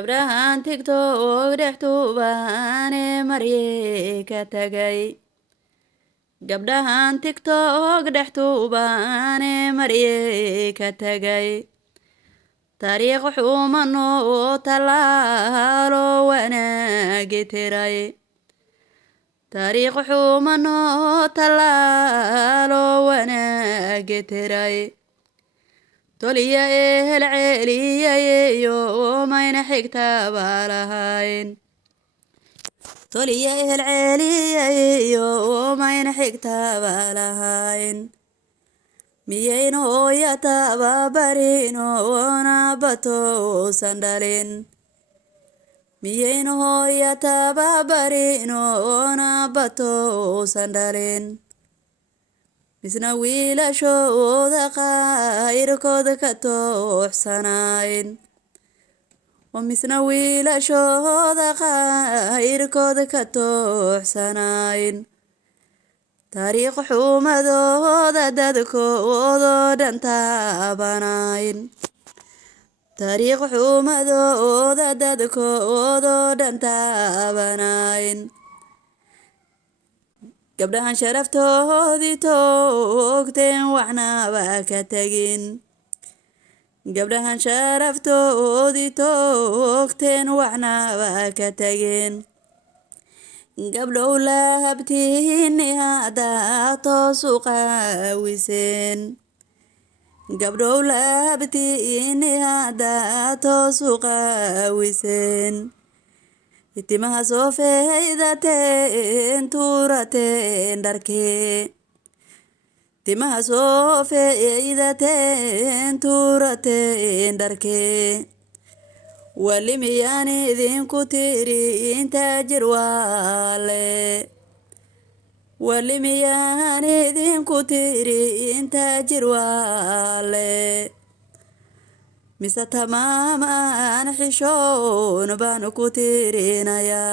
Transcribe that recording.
Abrahan TikTok dhextuubaane marye ka tagay. Gabdhahan TikTok dhextuubaane marye ka tagay. Taariikh xumano talaalo wanaagi tiray. Taariikh xumano talaalo wanaagi tiray. Toliya ehel celiyayo mayna xigta balahayn. Toliya ehel celiyayo mayna xigta balahayn. Miyayno hooya tababarino ona bato sandalin. Miyayno hooya tababarino ona bato sandalin. Misna wiilashooda qayrkooda ka tooxsanayn. Misna wiilashooda qayrkooda ka tooxsanayn. Taariikh xumadooda dadkooda dhan taabanayn. Taariikh xumadooda dadkooda dhan taabanayn. Gabdhahan sharaftoodii toogteen waxnaba ka tagin. Gabdhahan sharaftoodii toogteen waxnaba ka tagin. Gabdhow lahabtiinni haddaa toosu qaawiseen. Gabdhow lahabtiinni haddaa toosu qaawiseen. Itimaha soo faydateen tuurateen dharkee. Timaha soo faydateen tuurateen dharkee. Wali miyaan idinku tiri inta jir waale. Wali miyaan idinku tiri inta jir waale. Mise tamaamaan xishoon baan ku tirinaya.